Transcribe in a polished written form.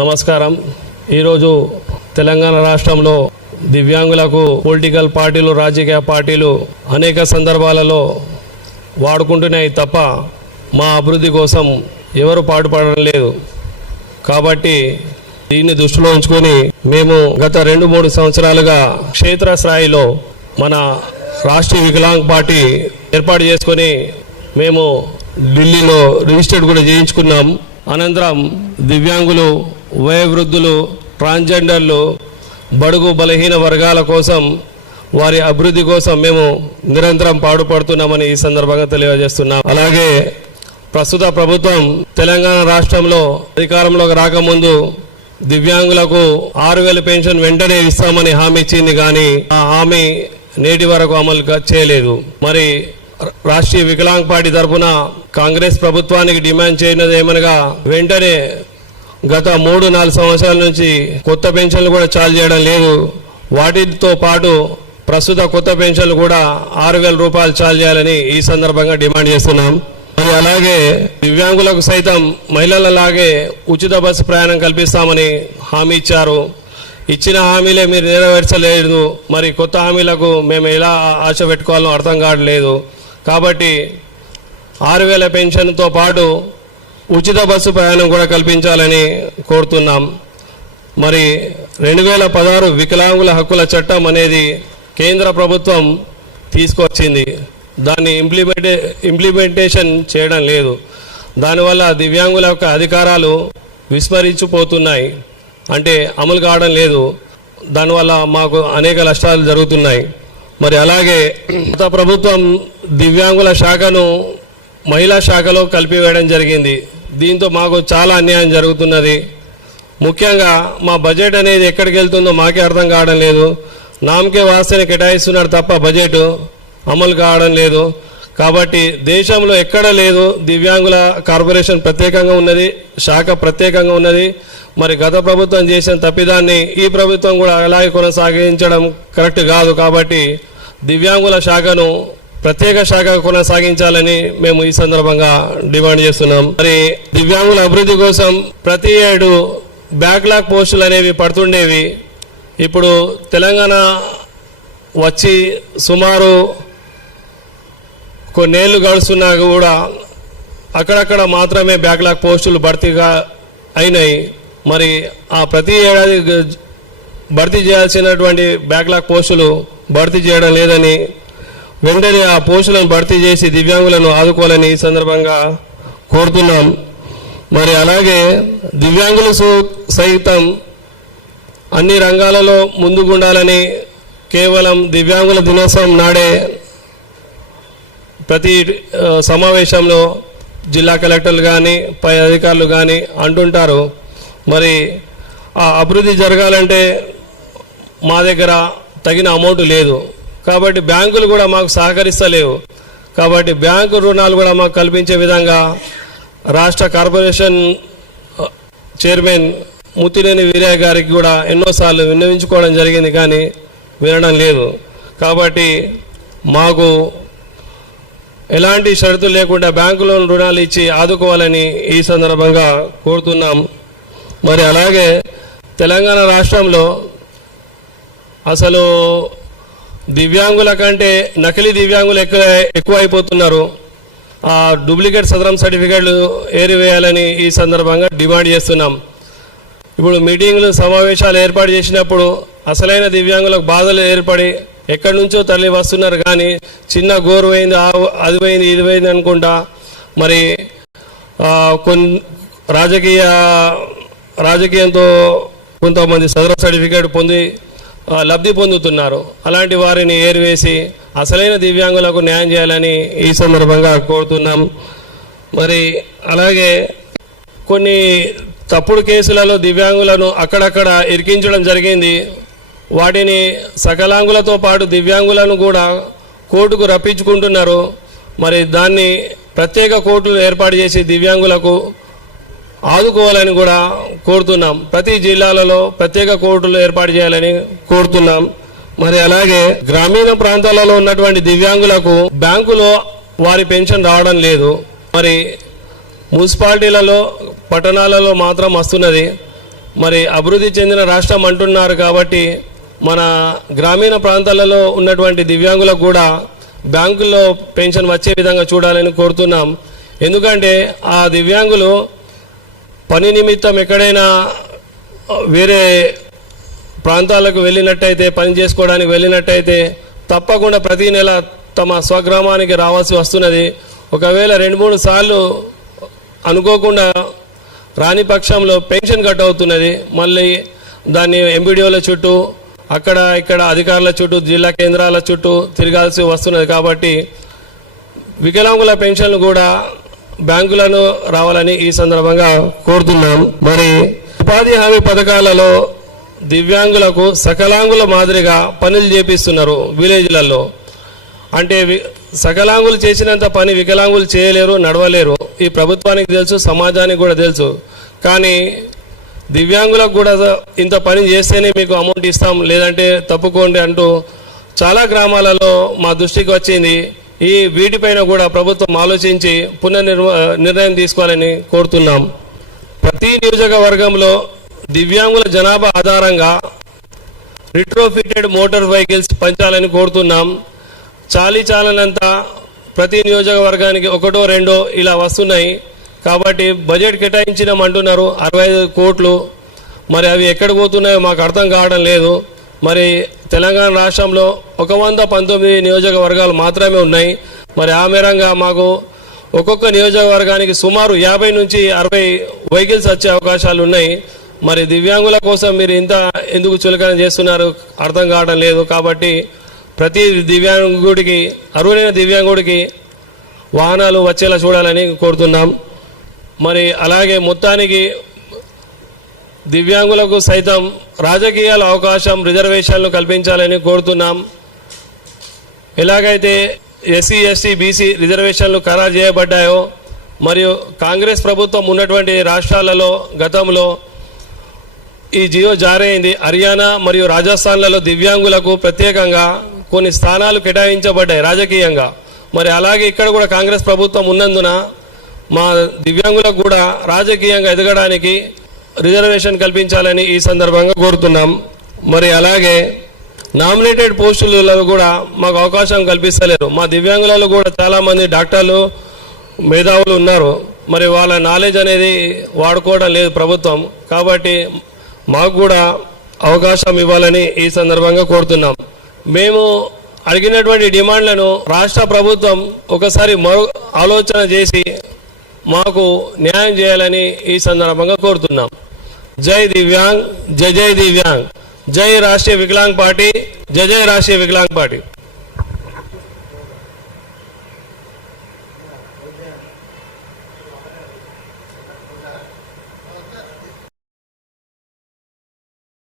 నమస్కారం. ఈరోజు తెలంగాణ రాష్ట్రంలో దివ్యాంగులకు పొలిటికల్ పార్టీలు, రాజకీయ పార్టీలు అనేక సందర్భాలలో వాడుకుంటున్నాయి తప్ప మా అభివృద్ధి కోసం ఎవరు పాటుపడడం లేదు. కాబట్టి దీన్ని దృష్టిలో ఉంచుకొని మేము గత 2-3 సంవత్సరాలుగా క్షేత్రస్థాయిలో మన రాష్ట్రీయ వికలాంగ్ పార్టీ ఏర్పాటు చేసుకొని మేము ఢిల్లీలో రిజిస్టర్డ్ కూడా చేయించుకున్నాం. అనంతరం దివ్యాంగులు, వయోవృద్ధులు, ట్రాన్స్జెండర్లు, బడుగు బలహీన వర్గాల కోసం, వారి అభివృద్ధి కోసం మేము నిరంతరం పాటుపడుతున్నామని ఈ సందర్భంగా తెలియజేస్తున్నాం. అలాగే ప్రస్తుత ప్రభుత్వం తెలంగాణ రాష్ట్రంలో అధికారంలోకి రాకముందు దివ్యాంగులకు 6,000 పెన్షన్ వెంటనే ఇస్తామని హామీ ఇచ్చింది, కానీ ఆ హామీ నేటి వరకు అమలు చేయలేదు. మరి రాష్ట్రీయ వికలాంగ్ పార్టీ తరఫున కాంగ్రెస్ ప్రభుత్వానికి డిమాండ్ చేయనది ఏమనగా, వెంటనే గత 3-4 సంవత్సరాల నుంచి కొత్త పెన్షన్లు కూడా చాలు చేయడం లేదు. వాటితో పాటు ప్రస్తుత కొత్త పెన్షన్లు కూడా 6,000 రూపాయలు చాలు చేయాలని ఈ సందర్భంగా డిమాండ్ చేస్తున్నాం. మరి అలాగే దివ్యాంగులకు సైతం మహిళలలాగే ఉచిత బస్సు ప్రయాణం కల్పిస్తామని హామీ ఇచ్చారు. ఇచ్చిన హామీలే మీరు నెరవేర్చలేదు. మరి కొత్త హామీలకు మేము ఎలా ఆశ పెట్టుకోవాలో అర్థం కావట్లేదు. కాబట్టి 6,000 పెన్షన్తో పాటు ఉచిత బస్సు ప్రయాణం కూడా కల్పించాలని కోరుతున్నాం. మరి 2016 వికలాంగుల హక్కుల చట్టం అనేది కేంద్ర ప్రభుత్వం తీసుకొచ్చింది. దాన్ని ఇంప్లిమెంటేషన్ చేయడం లేదు. దానివల్ల దివ్యాంగుల యొక్క అధికారాలు విస్మరించిపోతున్నాయి, అంటే అమలు కావడం లేదు. దానివల్ల మాకు అనేక నష్టాలు జరుగుతున్నాయి. మరి అలాగే గత ప్రభుత్వం దివ్యాంగుల శాఖను మహిళా శాఖలో కలిపివేయడం జరిగింది. దీంతో మాకు చాలా అన్యాయం జరుగుతున్నది. ముఖ్యంగా మా బడ్జెట్ అనేది ఎక్కడికి వెళ్తుందో మాకే అర్థం కావడం లేదు. నామకే వాస్తని కేటాయిస్తున్నారు తప్ప బడ్జెట్ అమలు కావడం లేదు. కాబట్టి దేశంలో ఎక్కడ లేదు, దివ్యాంగుల కార్పొరేషన్ ప్రత్యేకంగా ఉన్నది, శాఖ ప్రత్యేకంగా ఉన్నది. మరి గత ప్రభుత్వం చేసిన తప్పిదాన్ని ఈ ప్రభుత్వం కూడా అలాగే కొనసాగించడం కరెక్ట్ కాదు. కాబట్టి దివ్యాంగుల శాఖను ప్రత్యేక శాఖ కొనసాగించాలని మేము ఈ సందర్భంగా డిమాండ్ చేస్తున్నాం. మరి దివ్యాంగుల అభివృద్ధి కోసం ప్రతి ఏడు బ్యాక్లాగ్ పోస్టులు అనేవి పడుతుండేవి. ఇప్పుడు తెలంగాణ వచ్చి సుమారు కొన్నేళ్లు గడుస్తున్నా కూడా అక్కడక్కడ మాత్రమే బ్యాక్లాగ్ పోస్టులు భర్తీగా అయినాయి. మరి ఆ ప్రతి ఏడాది భర్తీ చేయాల్సినటువంటి బ్యాక్లాగ్ పోస్టులు భర్తీ చేయడం లేదని, వెంటనే ఆ పోస్టులను భర్తీ చేసి దివ్యాంగులను ఆదుకోవాలని ఈ సందర్భంగా కోరుతున్నాం. మరి అలాగే దివ్యాంగులు సైతం అన్ని రంగాలలో ముందుకుండాలని కేవలం దివ్యాంగుల దినోత్సవం నాడే ప్రతి సమావేశంలో జిల్లా కలెక్టర్లు కానీ పై అధికారులు కానీ అంటుంటారు. మరి ఆ అభివృద్ధి జరగాలంటే మా దగ్గర తగిన అమౌంట్ లేదు. కాబట్టి బ్యాంకులు కూడా మాకు సహకరిస్తలేవు. కాబట్టి బ్యాంకు రుణాలు కూడా మాకు కల్పించే విధంగా రాష్ట్ర కార్పొరేషన్ చైర్మన్ ముత్తినేని వీరయ్య గారికి కూడా ఎన్నోసార్లు విన్నవించుకోవడం జరిగింది, కానీ వినడం లేదు. కాబట్టి మాకు ఎలాంటి షరతులు లేకుండా బ్యాంకులో రుణాలు ఇచ్చి ఆదుకోవాలని ఈ సందర్భంగా కోరుతున్నాం. మరి అలాగే తెలంగాణ రాష్ట్రంలో అసలు దివ్యాంగుల కంటే నకిలీ దివ్యాంగులు ఎక్కువ అయిపోతున్నారు. ఆ డూప్లికేట్ సదరం సర్టిఫికేట్లు ఏరివేయాలని ఈ సందర్భంగా డిమాండ్ చేస్తున్నాం. ఇప్పుడు మీటింగ్లు, సమావేశాలు ఏర్పాటు చేసినప్పుడు అసలైన దివ్యాంగులకు బాధలు ఏర్పడి ఎక్కడి నుంచో తరలి వస్తున్నారు, కానీ చిన్న గోరు పోయింది, అది పోయింది, ఇది పోయింది అనుకుంటా మరి రాజకీయంతో కొంతమంది సదరం సర్టిఫికేట్ పొంది లబ్ధి పొందుతున్నారు. అలాంటి వారిని ఏరివేసి అసలైన దివ్యాంగులకు న్యాయం చేయాలని ఈ సందర్భంగా కోరుతున్నాం. మరి అలాగే కొన్ని తప్పుడు కేసులలో దివ్యాంగులను అక్కడక్కడ ఇరికించడం జరిగింది. వాటిని సకలాంగులతో పాటు దివ్యాంగులను కూడా కోర్టుకు రప్పించుకుంటున్నారు. మరి దాన్ని ప్రత్యేక కోర్టులు ఏర్పాటు చేసి దివ్యాంగులకు ఆదుకోవాలని కూడా కోరుతున్నాం. ప్రతి జిల్లాలలో ప్రత్యేక కోర్టులు ఏర్పాటు చేయాలని కోరుతున్నాం. మరి అలాగే గ్రామీణ ప్రాంతాలలో ఉన్నటువంటి దివ్యాంగులకు బ్యాంకులో వారి పెన్షన్ రావడం లేదు. మరి మున్సిపాలిటీలలో పట్టణాలలో మాత్రం వస్తున్నది. మరి అభివృద్ధి చెందిన రాష్ట్రం అంటున్నారు కాబట్టి మన గ్రామీణ ప్రాంతాలలో ఉన్నటువంటి దివ్యాంగులకు కూడా బ్యాంకుల్లో పెన్షన్ వచ్చే విధంగా చూడాలని కోరుతున్నాం. ఎందుకంటే ఆ దివ్యాంగులు పని నిమిత్తం ఎక్కడైనా వేరే ప్రాంతాలకు వెళ్ళినట్టయితే, పని చేసుకోవడానికి వెళ్ళినట్టయితే తప్పకుండా ప్రతి నెల తమ స్వగ్రామానికి రావాల్సి వస్తున్నది. ఒకవేళ 2-3 సార్లు అనుకోకుండా రాని పక్షంలో పెన్షన్ కట్ అవుతున్నది. మళ్ళీ దాన్ని ఎంపీడీఓల చుట్టూ అక్కడ ఇక్కడ అధికారుల చుట్టూ జిల్లా కేంద్రాల చుట్టూ తిరగాల్సి వస్తున్నది. కాబట్టి వికలాంగుల పెన్షన్లు కూడా బ్యాంకులను రావాలని ఈ సందర్భంగా కోరుతున్నాం. మరి ఉపాధి హామీ పథకాలలో దివ్యాంగులకు సకలాంగుల మాదిరిగా పనులు చేపిస్తున్నారు విలేజ్లలో. అంటే సకలాంగులు చేసినంత పని వికలాంగులు చేయలేరు, నడవలేరు. ఈ ప్రభుత్వానికి తెలుసు, సమాజానికి కూడా తెలుసు. కానీ దివ్యాంగులకు కూడా ఇంత పని చేస్తేనే మీకు అమౌంట్ ఇస్తాం, లేదంటే తప్పుకోండి అంటూ చాలా గ్రామాలలో మా దృష్టికి వచ్చింది. వీటిపైన కూడా ప్రభుత్వం ఆలోచించి నిర్ణయం తీసుకోవాలని కోరుతున్నాం. ప్రతి నియోజకవర్గంలో దివ్యాంగుల జనాభా ఆధారంగా రిట్రోఫిటెడ్ మోటార్ వెహికల్స్ పంచాలని కోరుతున్నాం. చాలనంత ప్రతి నియోజకవర్గానికి 1-2 ఇలా వస్తున్నాయి. కాబట్టి బడ్జెట్ కేటాయించినామంటున్నారు 65 కోట్లు. మరి అవి ఎక్కడ పోతున్నాయో మాకు అర్థం కావడం లేదు. మరి తెలంగాణ రాష్ట్రంలో 119 నియోజకవర్గాలు మాత్రమే ఉన్నాయి. మరి ఆ మేరంగా మాకు ఒక్కొక్క నియోజకవర్గానికి సుమారు 50 నుంచి 60 వెహికల్స్ వచ్చే అవకాశాలు ఉన్నాయి. మరి దివ్యాంగుల కోసం మీరు ఇంత ఎందుకు చులకన చేస్తున్నారు అర్థం కావడం లేదు. కాబట్టి ప్రతి దివ్యాంగుడికి, అర్హులైన దివ్యాంగుడికి వాహనాలు వచ్చేలా చూడాలని కోరుతున్నాం. మరి అలాగే మొత్తానికి దివ్యాంగులకు సైతం రాజకీయాల అవకాశం, రిజర్వేషన్లు కల్పించాలని కోరుతున్నాం. ఎలాగైతే ఎస్సీ, ఎస్టీ, బీసీ రిజర్వేషన్లు ఖరారు చేయబడ్డాయో, మరియు కాంగ్రెస్ ప్రభుత్వం ఉన్నటువంటి రాష్ట్రాలలో గతంలో ఈ జియో జారీ అయింది. హర్యానా మరియు రాజస్థాన్లలో దివ్యాంగులకు ప్రత్యేకంగా కొన్ని స్థానాలు కేటాయించబడ్డాయి రాజకీయంగా. మరి అలాగే ఇక్కడ కూడా కాంగ్రెస్ ప్రభుత్వం ఉన్నందున మా దివ్యాంగులకు కూడా రాజకీయంగా ఎదగడానికి రిజర్వేషన్ కల్పించాలని ఈ సందర్భంగా కోరుతున్నాం. మరి అలాగే నామినేటెడ్ పోస్టులలో కూడా మాకు అవకాశం కల్పిస్తలేరు. మా దివ్యాంగులలో కూడా చాలామంది డాక్టర్లు, మేధావులు ఉన్నారు. మరి వాళ్ళ నాలెడ్జ్ అనేది వాడుకోవడం లేదు ప్రభుత్వం. కాబట్టి మాకు కూడా అవకాశం ఇవ్వాలని ఈ సందర్భంగా కోరుతున్నాం. మేము అడిగినటువంటి డిమాండ్లను రాష్ట్ర ప్రభుత్వం ఒకసారి ఆలోచన చేసి మాకు న్యాయం చేయాలని ఈ సందర్భంగా కోరుతున్నాం. జై దివ్యాంగ్, జై జై దివ్యాంగ్, జై రాష్ట్రీయ వికలాంగ్ పార్టీ, జై జై రాష్ట్రీయ వికలాంగ్ పార్టీ.